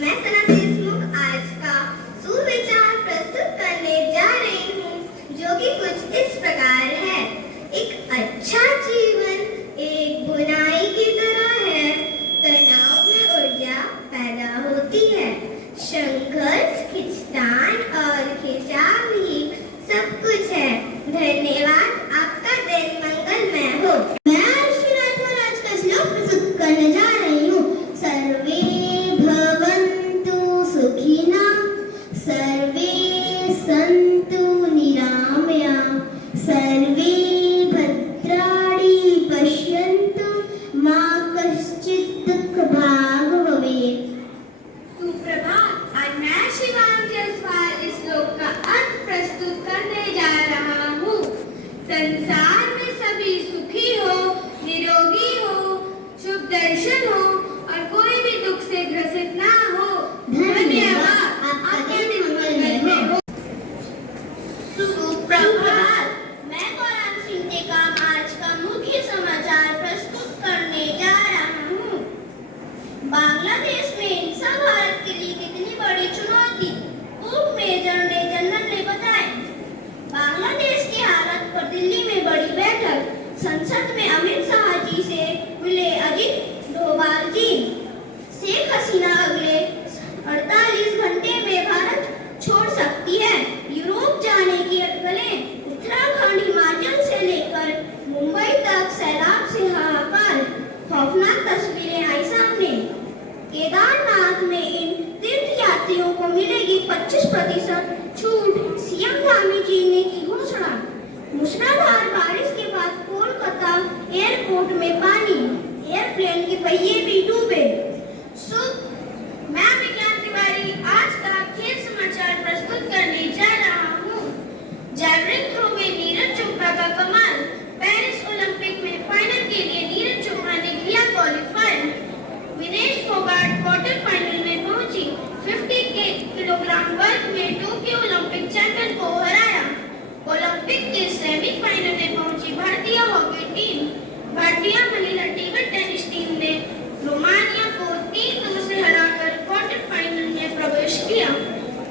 मैं सना देशमुख आज का सुविचार प्रस्तुत करने जा रही हूँ, जो कि कुछ इस प्रकार है। एक अच्छा जीवन एक बुनाई की तरह है। तनाव में ऊर्जा पैदा होती है। संघर्ष, खिंचाव और खिंचाव ही सब कुछ है। धन्यवाद। आपका दिन मंगलमय हो। मैं आज का श्लोक प्रस्तुत करने जा रही हूँ। सर्वे भवन्तु सुखिनः, सर्वे सन्तु निरामया, सर्वे भद्राणि पश्यन्तु, मा कश्चित् दुःखभाग् भवेत्। सुप्रभात। आज मैं शिवांगी जायसवाल इस श्लोक का अर्थ प्रस्तुत करने जा रहा हूँ। संसार में सभी सुखी हो, निरोगी हो, शुभ दर्शन हो और कोई भी दुख से ग्रसित ना हो। धन्यवाद। आपका दिन मंगलमय हो। सुप्रभात। मैं गौरांग सिंह टेकाम आज का मुख्य समाचार प्रस्तुत करने जा रहा हूँ। बांग्लादेश में इंसान भारत के लिए कितनी बड़ी चुनौती, उप मेजर जनरल ने बताया। बांग्लादेश की हालत पर दिल्ली में बड़ी बैठक। संसद में अमित शाह जी से मिले अजित डोभाल जी। शेख हसीना अगले 48 घंटे में भारत छोड़ सकती है। यूरोप जाने की अटकलें। उत्तराखंड हिमाचल से लेकर मुंबई तक सैलाब से हाहाकार। खौफनाक तस्वीरें आई सामने। केदारनाथ में इन तीर्थ यात्रियों को मिलेगी 25% छूट। सीएम धामी जी ने की घोषणा। मूसलाधार बारिश के बाद कोलकाता एयरपोर्ट में पानी। एयरप्लेन के पहिए भी डूबे। मैं विज्ञान तिवारी आज का खेल समाचार प्रस्तुत करने जा रहा हूँ। जैवलिन थ्रो में नीरज चोपड़ा का कमाल। पेरिस ओलंपिक में फाइनल के लिए नीरज चोपड़ा ने किया qualify. Vinesh Phogat quarter final में पहुंची। 50 किलोग्राम वर्ग में टोक्यो ओलंपिक चैंपियन को हराया। ओलंपिक के सेमीफाइनल में पहुंची भारतीय हॉकी टीम। भारतीय महिला टेबल टेनिस टीम ने रोमानिया को 3-2 से हराकर क्वार्टर फाइनल में प्रवेश किया।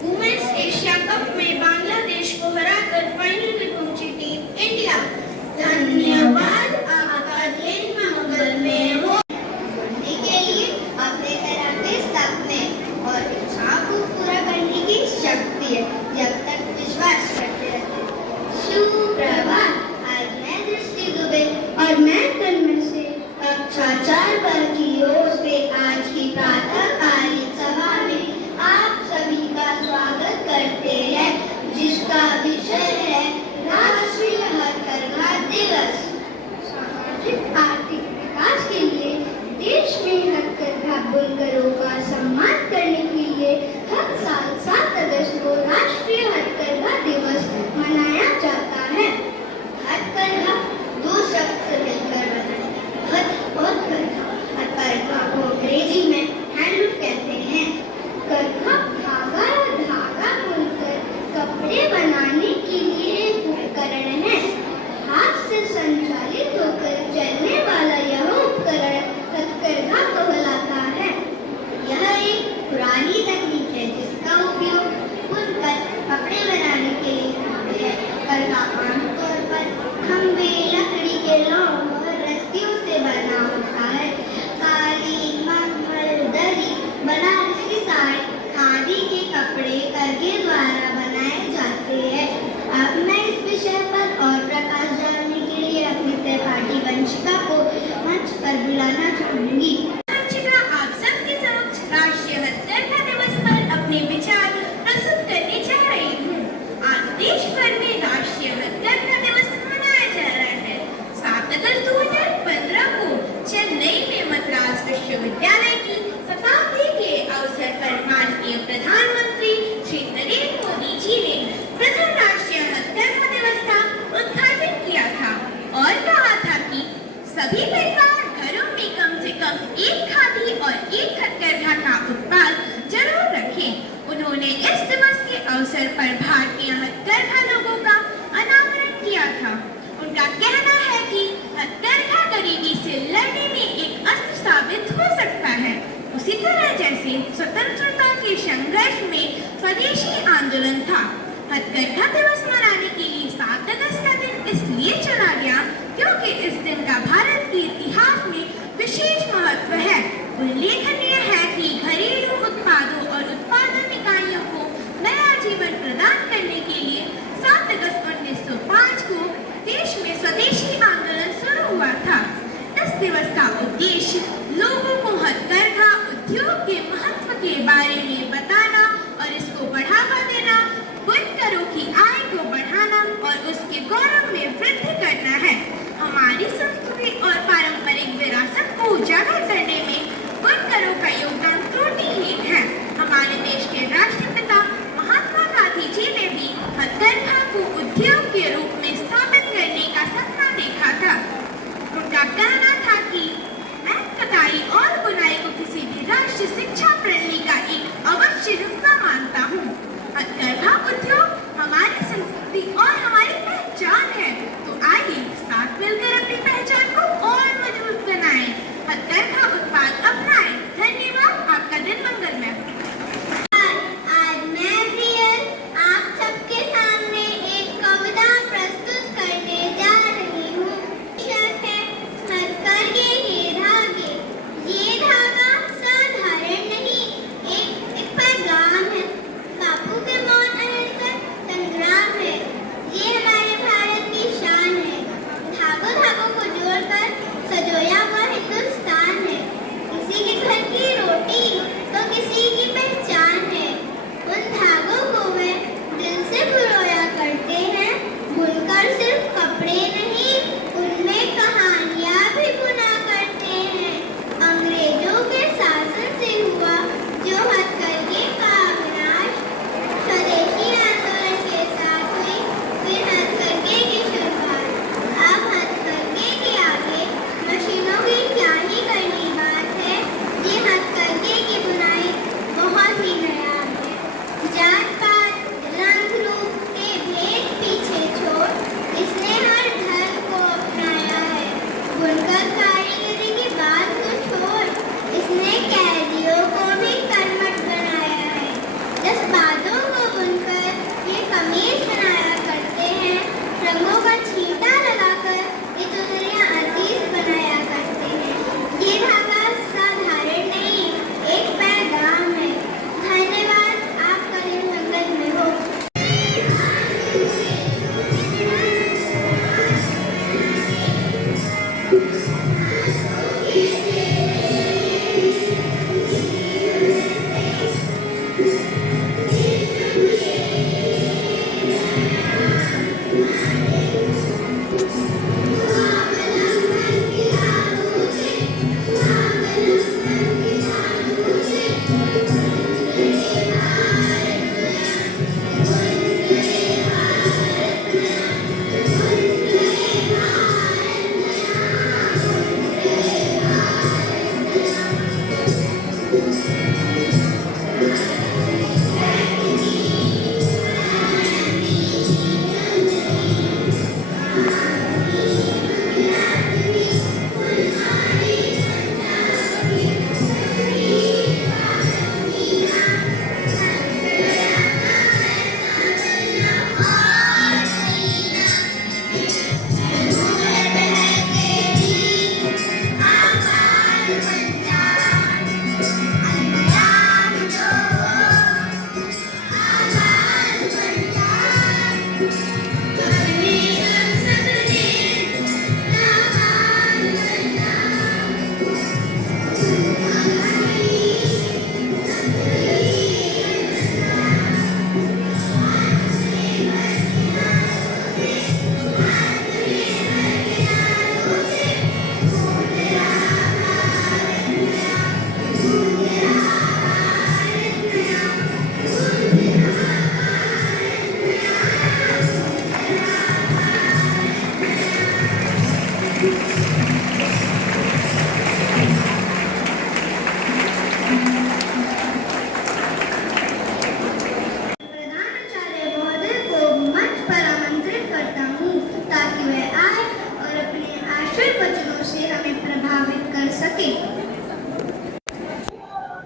वुमेन्स एशिया कप में बांग्लादेश को हराकर फाइनल में पहुंची टीम इंडिया। धन्यवाद। आपका दिन मंगलमय हो। के लिए अपने तरह सपने और इच्छाओं को पूरा करने की शक्ति है, जब तक विश्वास करते रहते। सुप्रभात। आज मैं दृष्टि दुबे और मैं तन्मय से कक्षा 4 वर्ग की ओर से आज की प्रातःकालीन सभा में आप सभी का स्वागत करते हैं, जिसका विषय है राष्ट्रीय हथकरघा दिवस। सामाजिक आर्थिक विकास के लिए देश में हथकरघा बुनकरों का सम्मान करने के लिए हर साल 7 अगस्त को राष्ट्रीय हथकरघा दिवस मनाया जाता है। हथकरघा 2 शब्द से मिलकर बना है, हथ और करघा। हथकरघा को अंग्रेजी में हैंडलूम कहते हैं। करघा धागा या धागा बुनकर कपड़े बनाने के लिए एक उपकरण है। हाथ से संचालित होकर चलने वाला यह उपकरण हथकरघा कहलाता है। यह एक पुरानी तकनीक है जिसका उपयोग बुनकर कपड़े बनाने के लिए होता है। करघा आमतौर पर खंभे, लकड़ी के लौंग और रस्सियों से बना होता है। कालीन, मखमल, दरी, बनारस की साड़ी आदि के कपड़े करघे द्वारा बनाए जाते हैं। अब मैं इस विषय पर और प्रकाश डालने के लिए अपनी सहपाठी वंशिका को मंच पर बुलाना चाहूंगी। वंशिका आप सबके समक्ष राष्ट्रीय हथकरघा दिवस पर अपने विचार प्रस्तुत करने जा रही हूँ। आज देश भर में राष्ट्रीय हथकरघा दिवस मनाया जा रहा है। 7 अगस्त 2015 को चेन्नई में मद्रास विश्वविद्यालय की शताब्दी के अवसर पर माननीय प्रधानमंत्री श्री नरेंद्र मोदी जी ने प्रथम राष्ट्रीय हथकरघा दिवस का उद्घाटन किया था और कहा था कि सभी परिवार घरों में कम से कम एक खादी और एक हथकरघा का उत्पाद जरूर रखें। उन्होंने इस दिवस के अवसर पर भारतीय हथकरघा लोगों का अनावरण किया था। उनका कहना है कि हथकरघा गरीबी से लड़ने में एक अस्त्र साबित हो सकता है, उसी तरह जैसे स्वतंत्रता स्वदेशी आंदोलन था। हथकरघा दिवस मनाने के लिए 7 अगस्त का दिन इसलिए चुना गया क्योंकि इस दिन का भारत के इतिहास में विशेष महत्व है। उल्लेखनीय है कि घरेलू उत्पादों और उत्पादन इकाइयों को नया जीवन प्रदान करने के लिए 7 अगस्त 1905 को देश में स्वदेशी आंदोलन शुरू हुआ था। इस दिवस का उद्देश्य लोगों को हथकरघा उद्योग के महत्व के बारे में बताना और इसको बढ़ावा देना, बुनकरों की आय को बढ़ाना और उसके गौरव में वृद्धि करना है। हमारी संस्कृति और पारंपरिक विरासत को उजागर करने में बुनकरों का योगदान त्रुटिहीन है। हमारे देश के राष्ट्रपिता महात्मा गांधी जी ने भी हथकरघा को उद्योग के रूप में स्थापित करने का सपना देखा था। उनका कहना था कि मैं कताई और बुनाई को किसी भी राष्ट्रीय शिक्षा प्रणाली का एक अवश्य हिस्सा मानता हूँ। हथकरघा उद्योग हमारी संस्कृति और हमारी पहचान है, तो आइए साथ मिलकर अपनी पहचान को और मजबूत बनाएं, हथकरघा उत्पाद अपनाएं। धन्यवाद। आपका दिन मंगलमय। आज मैं प्रियल आप सबके सामने एक कविता प्रस्तुत करने जा रही हूँ। शीर्षक है हथकरघे के धागे। ये धागा साधारण नहीं, एक पैगाम है, बापू के मौन अहिंसक संग्राम है। ये हमारे भारत की शान है, धागों धागों को जोड़कर सजोया हुआ हिंदुस्तान है। किसी के घर की रोटी तो किसी की पहचान है। उन धागों को वे दिल से पिरोया करते हैं, बुनकर सिर्फ कपड़े नहीं, उनमें कहानियां भी बुना करते हैं। अंग्रेजों के शासन से हुआ जो हथकरघे का विनाश, स्वदेशी आंदोलन के साथ हुई फिर हथकरघे की शुरुआत। अब हथकरघे के आगे मशीनों की क्या ही करनी बात है। ये हथकरघे की बुनाई बहुत ही नायाब है। जात पात रंग रूप के भेद पीछे छोड़ इसने हर धर्म को अपनाया है। बुनकर कारीगरी की बात को छोड़ इसने कैदियों को भी कर्मठ बनाया है। जज्बातों को बुनकर ये कमीज बनाया करते हैं, रंगों का छींटा लगाकर ये चुनरियां अजीज बनाया करते हैं। ये धागा साधारण नहीं, एक पैगाम है। धन्यवाद। आपका दिन मंगलमय हो।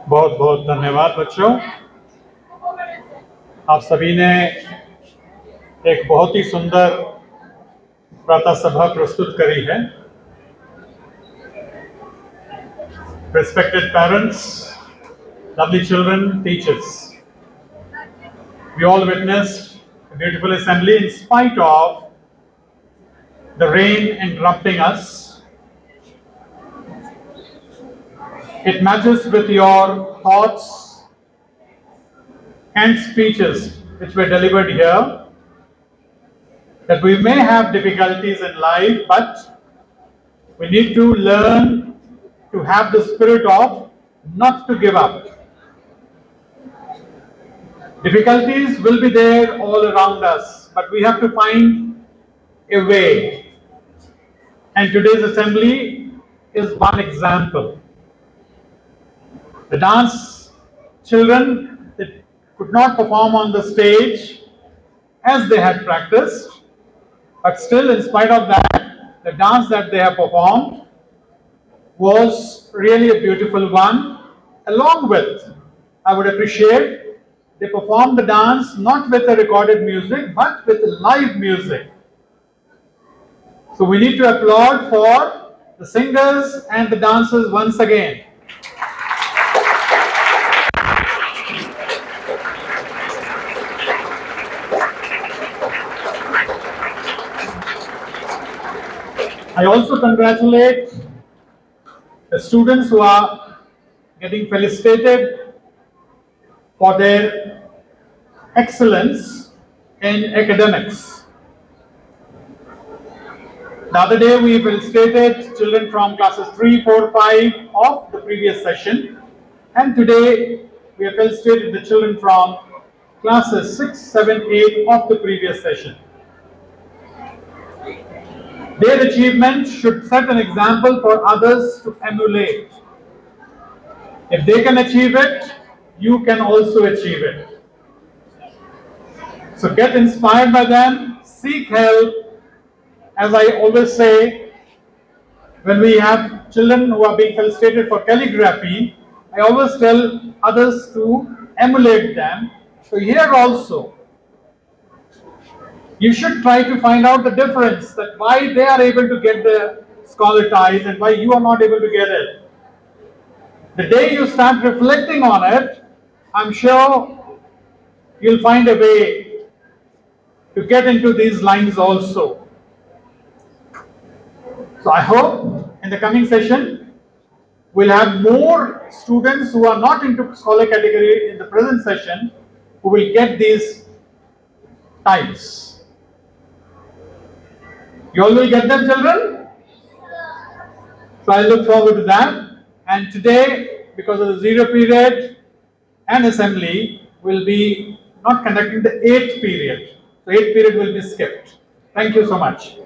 बहुत बहुत धन्यवाद बच्चों। आप सभी ने एक बहुत ही सुंदर प्रातः सभा प्रस्तुत करी है। Respected parents, lovely children, teachers, we all witnessed a beautiful assembly in spite of the rain interrupting us. It matches with your thoughts and speeches which were delivered here, that we may have difficulties in life, but we need to learn to have the spirit of not to give up. Difficulties will be there all around us, but we have to find a way. And today's assembly is one example. The dance children, they could not perform on the stage as they had practiced, but still, in spite of that, the dance that they have performed was really a beautiful one. Along with, I would appreciate, they performed the dance not with a recorded music, but with live music. So we need to applaud for the singers and the dancers once again. I also congratulate the students who are getting felicitated for their excellence in academics. The other day we felicitated children from classes 3, 4, 5 of the previous session, and today we have felicitated the children from classes 6, 7, 8 of the previous session. Their achievement should set an example for others to emulate. If they can achieve it, you can also achieve it. So get inspired by them, seek help. As I always say, when we have children who are being felicitated for calligraphy, I always tell others to emulate them. So here also, you should try to find out the difference, that why they are able to get the scholar ties and why you are not able to get it. The day you start reflecting on it, I'm sure you'll find a way to get into these lines also. So I hope in the coming session, we'll have more students who are not into scholar category in the present session who will get these ties. You all will get them, children? So I look forward to that. And today, because of the zero period and assembly, we'll be not conducting the 8th period. So 8th period will be skipped. Thank you so much.